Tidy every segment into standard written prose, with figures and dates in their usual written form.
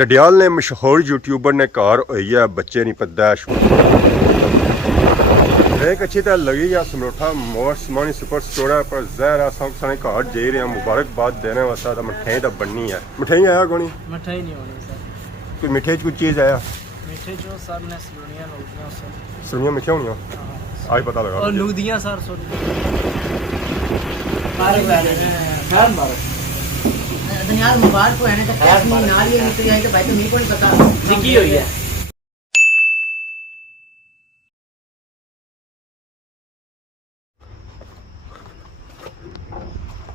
डडियाल ने मशहूर यूट्यूबर ने कार हुई है बच्चे नहीं पैदाइश एक अच्छी तरह लगी या समरोठा मोस्ट मनी सुपर स्टोर है पर जहर सब सारे घर जे रहे हैं मुबारकबाद देने वास्ते तो मिठाई तो बननी है। मिठाई आया कोनी? मिठाई नहीं होनी सर। कोई मिठाई कोई चीज़ आया? मिठे जो सर ने सलोनियां नूदियां सर। सुनिया मिठाई होनी आज पता लगा और नूदियां सर सुन मारे वाले खैर मारो दुनिया मुबारक को है ना तो कैसे नहीं नाली निकल आई तो भाई तो मेरे को नहीं पता निकी हुई है।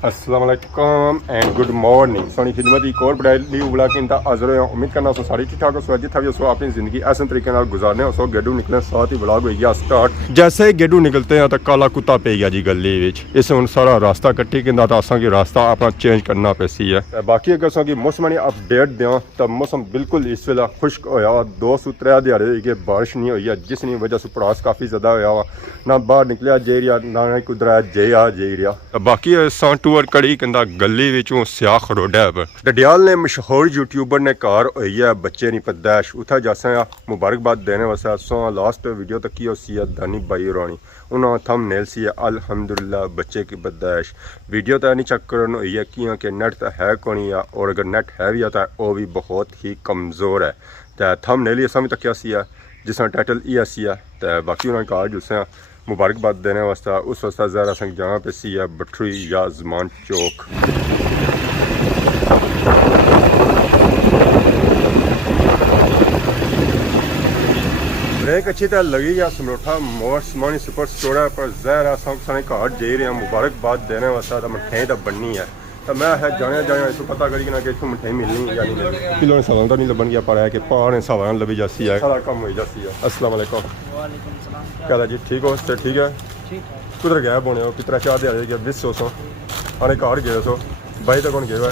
अस्सलाम वालेकुम एंड गुड मॉर्निंग सोनी खिदमत एक और बड़ी उबला कि इंता हाजिर हो। उम्मीद करना सो सारी ठीक ठाक हो सो जितना भी हो अपनी ज़िंदगी ऐसे तरीके नाल गुजारने हो सो गेडू निकले साथ ही ब्लॉग हो गया स्टार्ट। जैसे ही गेडू निकलते हैं तो काला कुत्ता पे गया जी गली विच इस हुण सारा रास्ता कट्टी कि तो असा की रास्ता अपना चेंज करना पैसी है। बाकी अगर असा की मौसम की अपडेट दें तो मौसम बिल्कुल इस वेले खुश्क होया 2 से 3 दिहाड़े होई बारिश नहीं हुई है जिसकी वजह से पड़ास काफ़ी ज़्यादा होया वा ना बाहर निकलिया जे रहा ना कुदरा जे आ जे रहा। बाकी टूर कड़ी कहता गली विचों स्याह खरोड़ा पर डडियाल ने मशहूर यूट्यूबर ने कार हुई है बच्चे नहीं पैदाइश उतना जैसा मुबारकबाद देने वास्ते सो लास्ट वीडियो तक की सी है दानी बाई रानी उन्होंने थम नेल सी है अल्हम्दुलिल्लाह बच्चे की पैदाइश। वीडियो तो नहीं चेक करन हुई है कि नेट तो है कौन है और अगर नेट है भी तो वह भी बहुत ही कमज़ोर है तो थम नेल ही असा भी तकिया सी है जिसका टाइटल ये सी है तो बाकी उन्होंने कहा जिससे मुबारकबाद देने वास्ते उस वास्ते ज़रा संग जहाँ पे सी है बटरी या ज़मान चौक। ब्रेक अच्छी तरह लगी या समरोठा मोस्ट मनी सुपर स्टोर है पर जहर सब सारे घर जे रहे हैं मुबारकबाद देने वास्ते तो मिठाई तो बननी है तो मैं है जाने इस पता करी ना कि इतों मिठाई मिलनी या नहीं किलो ने सवाल तो नहीं लबन गया पर है कि पार ने सवाल लभी जाती है सारा कम हो जाती है। अस्सलाम वालेकुम। वालेकुम सलाम। क्या जी ठीक हो तो ठीक है ठीक है कुधर गया बोने हो कितना 4 दिहाड़े गया 20 सौ अरे घर गए सो भाई तो कौन गया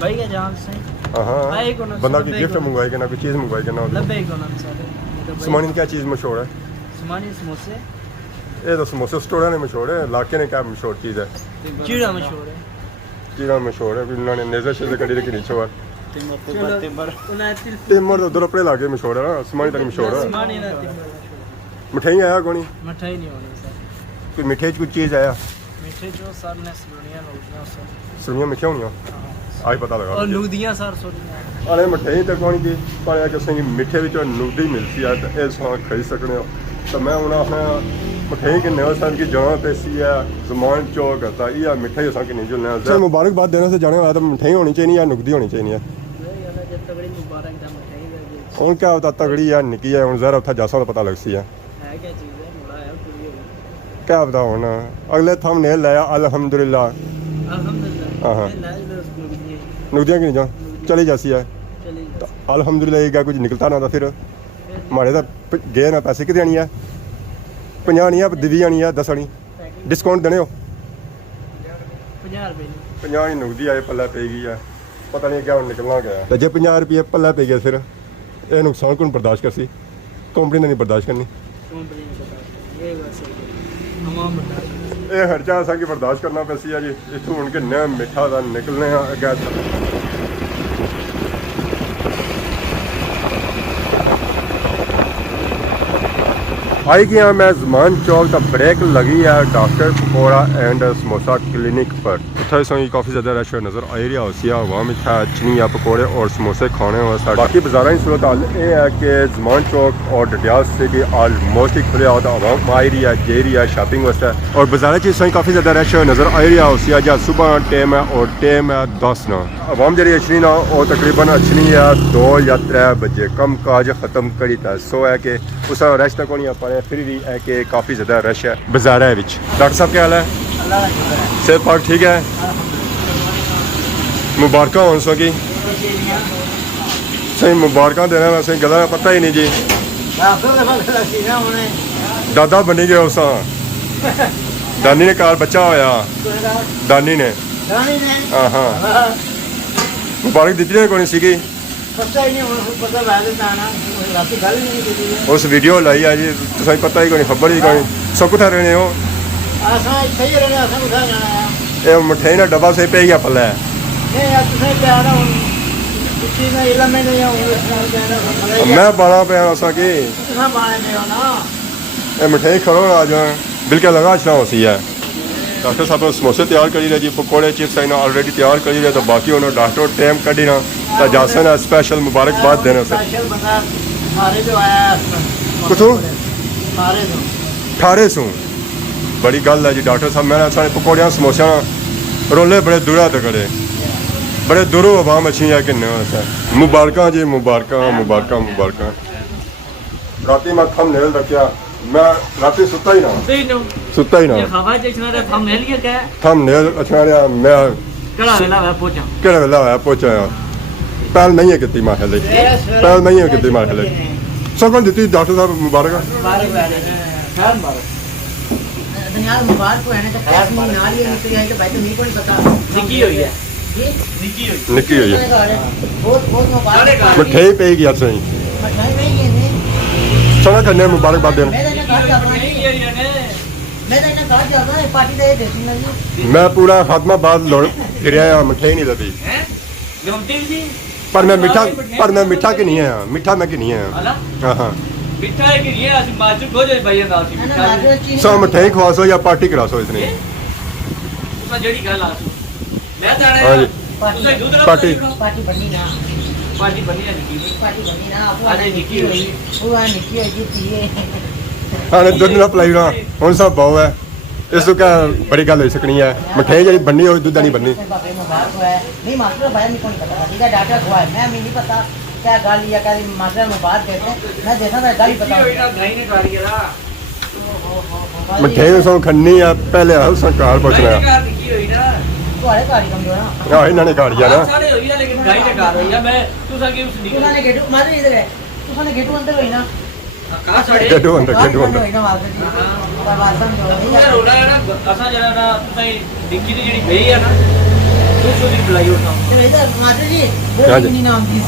भाई का जान से हाँ बंदा की गिफ्ट मंगवाई के ना कोई चीज़ मंगवाई के ना सामान क्या चीज़ मशहूर है? सामानी समोसे ये तो समोसे स्टोर ने मशहूर है इलाके ने क्या मशहूर चीज़ है? चीड़ा मशहूर है। चीज़ा मशहूर है उन्होंने नेज़र शेज़र कड़ी रखी नीचे हुआ तिमर टिमर तो उधर अपने इलाके मशहूर है ना सामान तक मशहूर है। मिठाई आया कौन? मिठाई नहीं होनी सर। कोई मिठाई कोई चीज़ आया? मिठे जो सर ने सलोनियां नूदियां सर। सुनिया मिठाई होनी आज पता लगा और नूदियां सर सुन अरे मिठाई तो कौन की पर किसी मिठे भी नूदी मिलती है तो ये खरीद सकते हो तो मैं उन्हें अपना मिठाई के नए साल की जगह पे सी है ज़मान चौक है ये मिठाई असा की नहीं जो मुबारकबाद देने से जाने वाला तो मिठाई होनी चाहिए या नुकदी होनी चाहिए हूँ क्या होता तगड़ी है निकी है हूँ जरा उतना जासा तो पता लग सी है क्या बता हूँ अगले थम ने लाया अल्हम्दुलिल्लाह हाँ नुकदियाँ की नहीं जाओ चली जाती है तो अल्हम्दुलिल्लाह क्या कुछ निकलता ना था फिर हमारे तो गए ना पैसे कितने आनी है 50 नहीं है 20 आनी है 10 आनी डिस्काउंट देने हो 50 ही नुकदी आए पल्ला पेगी है पता नहीं क्या निकलना क्या है जो 50 रुपये पल्ला पे गया फिर ये नुकसान कौन बर्दाश्त कर सी कंपनी ने नहीं बर्दाश्त करनी ये खर्चा असा की बर्दाश्त करना पैसी है जी इतों उनके नया मिठा था निकलने अगर आई गया मैं ज़मान चौक का ब्रेक लगी है doctor pakora and samosa clinic पर उतना सो काफ़ी ज़्यादा रश नज़र आ रहा उसी वहाँ में चनिया पकौड़े और समोसे खाने वास्ते बाकी बाजार की सूरत हाल ये है कि ज़मान चौक और डडियाल सिटी ऑलमोस्ट ही खुले होता आवाम आ रही है जे रही है शॉपिंग वास्ते और बाजार सही काफ़ी ज़्यादा रश नज़र आ रहा उसी जहाँ सुबह टाइम है और टाइम है 10 ना आवाम जी अच्छी ना और तकरीबन अच्छी है 2 या 3 बजे कम काज ख़त्म करी था सो है कि उस रश तक नहीं आ पा रहे फिर भी है कि काफ़ी ज़्यादा रश है बाजार है विच। डॉक्टर साहब क्या हाल है? सेहत पाक ठीक है? मुबारक हो सो की सही मुबारक देने वैसे गला पता ही नहीं जी दादा बनी गए उस दानी ने कार बच्चा होया दानी ने हाँ हाँ मुबारक दी कौन सी उस वीडियो लाई है जी तुम पता ही कोई खबर ही कोई सो कुत्थे रहने हो ये मिठाई ना डब्बा से पे गया पल्ले नहीं यार तुझे प्यार है किसी में इला में नहीं हूँ मैं बाला पे ऐसा कि तुझे बारे में हो ना ये मिठाई खड़ो ना आज बिल्कुल लगा अच्छा होती है डॉक्टर साहब समोसे तैयार करी रहे जी पकौड़े चिप्स आइना ऑलरेडी तैयार करी रहे तो बाकी उन्होंने डॉक्टर टाइम कड़ी ना तो जासन स्पेशल मुबारकबाद देना सर स्पेशल बता सारे जो आया कुछो सारे जो 1800 बड़ी गल है जी डॉक्टर साहब मैं सारे पकौड़ियाँ समोसियाँ रोले बड़े दूरा तकड़े बड़े दूरों आवाम अच्छी है कि मुबारक जी मुबारक मुबारक मुबारक राती मैं थम नेल रखा मैं राती सुता ही ना सुता ही ना हवा जैसा रे हम मिल गया क्या थम नेल अच्छा रहा मैं कड़ा वेला है पूछा केड़ा वेला होया पहुंचा पहल नहीं है कितनी माहले पहल नहीं है कितनी माहले सकल दी डॉक्टर साहब मुबारक बारक बारक खैर बारक दुनिया मुबारक को है ना तो कैश नहीं ना लिए नहीं तो यही तो भाई तो नहीं कोई पता निकी हुई है जी निकी हुई निकी हुई है बहुत बहुत मुबारक मिठाई पेगी यार सही मिठाई नहीं ये नहीं चला करने मुबारकबाद देना मैं तो घर जाता नहीं ये ने मैं तो घर जाता पार्टी दे देती ना जी मैं पूरा खात्माबाद लौट फिर आया मिठाई नहीं लगी हैं गमती जी पर मैं मिठा के नहीं आया मिठा मैं के नहीं आया अला हाँ हाँ मिठा है कि ये आज माजू हो जाए भैया ना सी ना मिठा राजू चीनी सो मिठाई खवासो या पार्टी करासो इसने उसमें जड़ी गल आ मैं तो हाँ जी। तुझे दूसरा पार्टी। पार्टी बननी ना पार्टी बनी है निकी पार्टी बननी ना आज निकी हुई वो आ निकी है जी पिए हाँ दुध ना पिलाई ना हूँ सब बहु है इस तो क्या बड़ी गल हो सकनी है मिठाई जी बननी हो दुध नहीं बननी बाबे मुबारक है नहीं मास्टर भाई मेरे को नहीं पता ठीक है डाटा हुआ है मैं नहीं पता क्या गाल लिया क्या मास्टर मुबारक कहते हैं मैं देखा था गाली निकी हुई ना बताऊं गई ने गाड़ी ला मिठाई सो खन्नी है पहले हल सरकार पूछना है कार निकी हुई ना तुम्हारे गाड़ी कम जो है ना हाँ इन्होंने काटिया ना सारे हुई है लेकिन गाई ने कार हुई है मैं तू सके उस निकी तूने गेटू मारे इधर है तूने गेटू अंदर होई ना कहां साड़े गेटू अंदर होई ना मार दी पर वासन जो तू नहीं रोड़ा है ना असा जरा ना तू निकी दी जेडी गई है ना तू सोची बुलाई उठा तो इधर मास्टर जी हाँ जी। बोली नहीं नाम की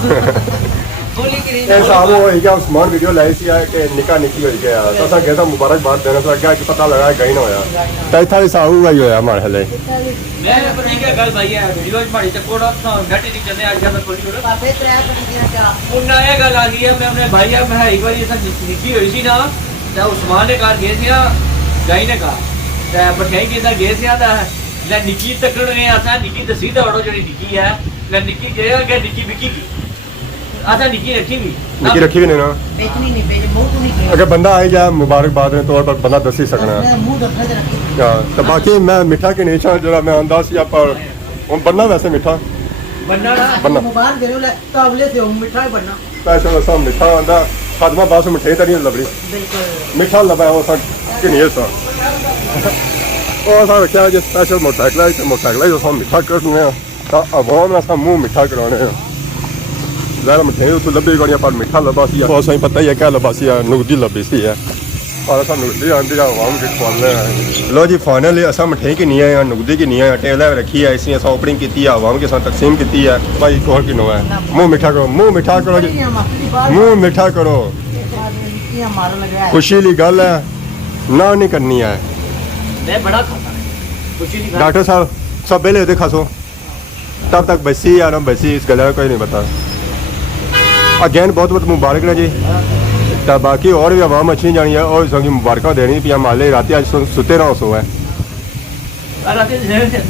बोली कि नहीं ਇਹ ਸਾਲ ਉਹ ਹੀ ਗਿਆ ਸਮਾਰਟ ਵੀਡੀਓ ਲਾਈ ਸੀ ਆ ਕਿ ਨਿੱਕਾ ਨਿੱਕੀ ਹੋਈ ਗਿਆ ਤਾਂ ਅਸਾਂ ਕਹਿੰਦਾ ਮੁਬਾਰਕਬਾਦ ਦੇਣਾ ਤਾਂ ਅੱਗੇ ਕਿ ਪਤਾ ਲਗਾ ਗਈ ਨਾ ਹੋਇਆ ਤਾਂ ਇੱਥੇ ਸਾਹੂ ਹੀ ਹੋਇਆ ਮਾਰ ਹਲੇ मैं अपनी क्या गल भाई है वीडियो च माड़ी चकोड़ा तो घट नहीं चलने आज ज्यादा थोड़ी हो बापे त्रै पड़ी दिया क्या उन्ना ये गल आ गई है मैं अपने भाई है मैं एक बार ऐसा निकी हुई सी ना तो उस्मान ने कार गए थे गाई ने कार ते मठियाई के गए थे ता ले निकी तकड़ ने आसा निकी दसी दौड़ो जेडी निकी है ले निकी गया के निकी बिकी की आसा निकी रखी भी ਨਿੱਕੀ ਰੱਖੀ ਵੀ ਨਹੀਂ ਨਾ बेचनी नहीं बेच मुंह तो नहीं किया अगर बंदा आ जाए मुबारकबाद ਦੇ ਤੌਰ पर बंदा दस ही सकना है मैं मुंह दफने से रखी ਹਾਂ ਤਾਂ ਬਾਕੀ ਮੈਂ ਮਿੱਠਾ ਕਿ ਨਹੀਂ ਚਾਹ ਜਿਹੜਾ ਮੈਂ ਆਂਦਾ ਸੀ ਆਪਾਂ ਹੁਣ ਬੰਨਾ ਵੈਸੇ ਮਿੱਠਾ बनना ना बनना। मुबारक दे लो तावले से हो मिठाई बनना ਸਪੈਸ਼ਲ ਅਸਾਂ ਮਿੱਠਾ ਆਂਦਾ ਖਾਦਮਾ ਬਾਸ ਮਿਠਾਈ ਤਾਂ ਨਹੀਂ ਲੱਭਣੀ बिल्कुल ਮਿੱਠਾ ਲੱਭਾ ਉਹ ਸਾਂ ਕਿ ਨਹੀਂ ਸਾਂ ਉਹ ਸਾਂ ਰੱਖਿਆ ਜੇ ਸਪੈਸ਼ਲ ਮੋਟਰਸਾਈਕਲ ਉਹ ਸਾਂ ਮਿੱਠਾ ਕਰਨੇ ਆ ਤਾਂ ਆਵਾਮ ਨਾਲ ਸਾਂ ਮੂੰਹ ਮਿੱਠਾ ਕਰਾਉਣੇ ਆ ज़्यादा मिठाई तो लब्बी गड़िया पर मिठा लब्बा सी बहुत सही पता ही है क्या लब्बा सी नुकदी लब्बी सी है और असा नुकदी आंदी आवाम के खोलने लो जी फाइनली असा मिठाई की नहीं है नुकदी की नहीं है टेला रखी है इसलिए असा ओपनिंग की है आवाम के साथ तकसीम की है भाई एक और की नो है मुंह मिठा करो जी मुंह मिठा करो मारो लगा खुशी ली गल है ना नहीं करनी है मैं बड़ा खाता है कुछ नहीं खाता डॉक्टर साहब सब पहले देखा सो तब तक बसी या ना बसी इस गल का कोई नहीं पता अगेन बहुत बहुत मुबारक ने जी तो बाकी और भी आवाम अच्छी जानी है और सबकी मुबारक देनी पिया माले रात आज सुते ना सो है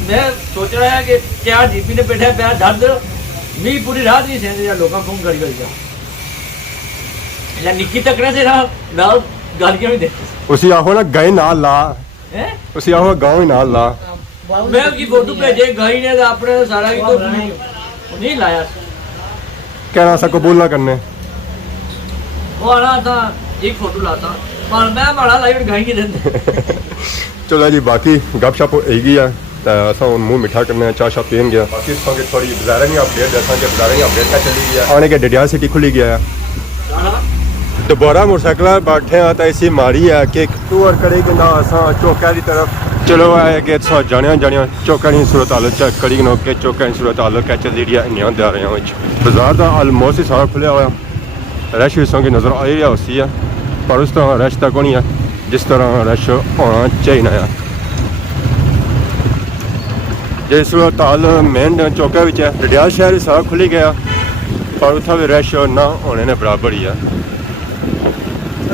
मैं सोच रहा है कि क्या जीपी ने बैठा प्यार दर्द मी पूरी रात नहीं सहते या लोग फोन कर या निक्की तकड़े से ना गालियां भी देते उसी आहो ना गए नाल ला हैं उसी आहो गाँव ही नाल ला मैं उसकी फोटो भेजे गाई ने अपने सारा की तो नहीं लाया कहना सा कबूल ना करने वो आना था एक फोटो लाता पर मैं बड़ा लाइट गाई के देते चलो जी बाकी गपशप होगी है तो असा हूँ मुँह मिठा करने चाह शाह पीन गया बाकी इस की थोड़ी बाजारा नहीं अपडेट जैसा कि बाजारा नहीं अपडेट क्या चली गया आने के डिडिया सिटी खुली गया है दोबारा मोटरसाइकिल बैठे हैं तो इसी मारी है कि टूर करेगी ना असा चौका की तरफ चलो है कि जानिया चौका की सूरत हालत चेक करी नो कि चौका की सूरत हालत क्या चल रही है इन्नियां दारियां बाजार का आलमोस्ट ही सारा खुलिया हुआ रश भी संगी नज़र आ रहा उसी है पर उस तरह रश तक नहीं है जिस तरह रश होना चाहिए है ਜਿਸ ਹਸਪਤਾਲ ਮੇਨ ਚੌਕਾ ਵਿੱਚ ਹੈ ਰਡਿਆਲ ਸ਼ਹਿਰ ਸਾਰਾ ਖੁੱਲ੍ਹ ਗਿਆ ਪਰ ਉੱਥੇ ਵੀ ਰਸ਼ ਨਾ ਹੋਣੇ ਨੇ ਬਰਾਬਰ ਹੀ ਆ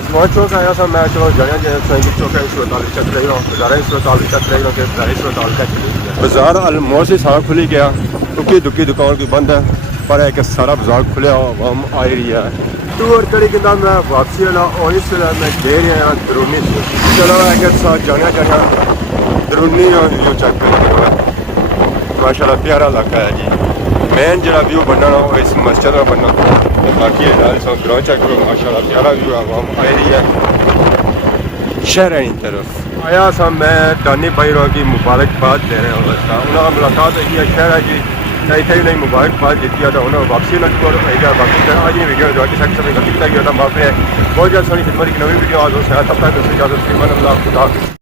ਸਮਾਜ ਚੌਕ ਆਇਆ ਸਾਂ ਮੈਂ ਚਲੋ ਜਾਣਿਆ ਜੇ ਸੰਗੀਤ ਚੌਕ ਹਸਪਤਾਲ ਵਿੱਚ ਚੱਲ ਰਹੀ ਹਾਂ ਬਾਜ਼ਾਰ ਹਸਪਤਾਲ ਵਿੱਚ ਚੱਲ ਰਹੀ ਹਾਂ ਕਿ ਹਸਪਤਾਲ ਤੱਕ ਬਾਜ਼ਾਰ ਆਲਮੋਸਟ ਹੀ ਸਾਰਾ ਖੁੱਲ੍ਹ ਗਿਆ ਉੱਕੀ ਦੁੱਕੀ ਦੁਕਾਨ ਕੋਈ ਬੰਦ ਹੈ ਪਰ ਹੈ ਕਿ ਸਾਰਾ ਬਾਜ਼ਾਰ ਖੁੱਲਿਆ ਆਵਾਮ ਆ ਰਹੀ ਹੈ ਟੂਰ ਕਰੀ ਕਿੰਦਾ ਮੈਂ ਵਾਪਸੀ ਵਾਲਾ और इस मैं दे रहा हूँ दरूनी से चलो अगर साथ जाना दरूनी व्यू चेक करेंगे माशाल्लाह प्यारा इलाका है जी मेन जो व्यू बनना वो इस मस्जिद का बनना बाकी ग्राउंड चेक करो माशाल्लाह प्यारा व्यू आवाम आ रही है शहर की तरफ आया सा मैं दानी भाई की मुबारकबाद दे रहे हैं उन्होंने मुलाकात है शहर है जी इतने ही नहीं मुबारकबाद दी है तो उन्होंने वापसी ना आएगा बाकी आज ये वीडियो जो कि सेक्शन में किया गया था माफी है बहुत जल्द सोनी खिदमत की नवी वीडियो आज हो तब तक इजाजत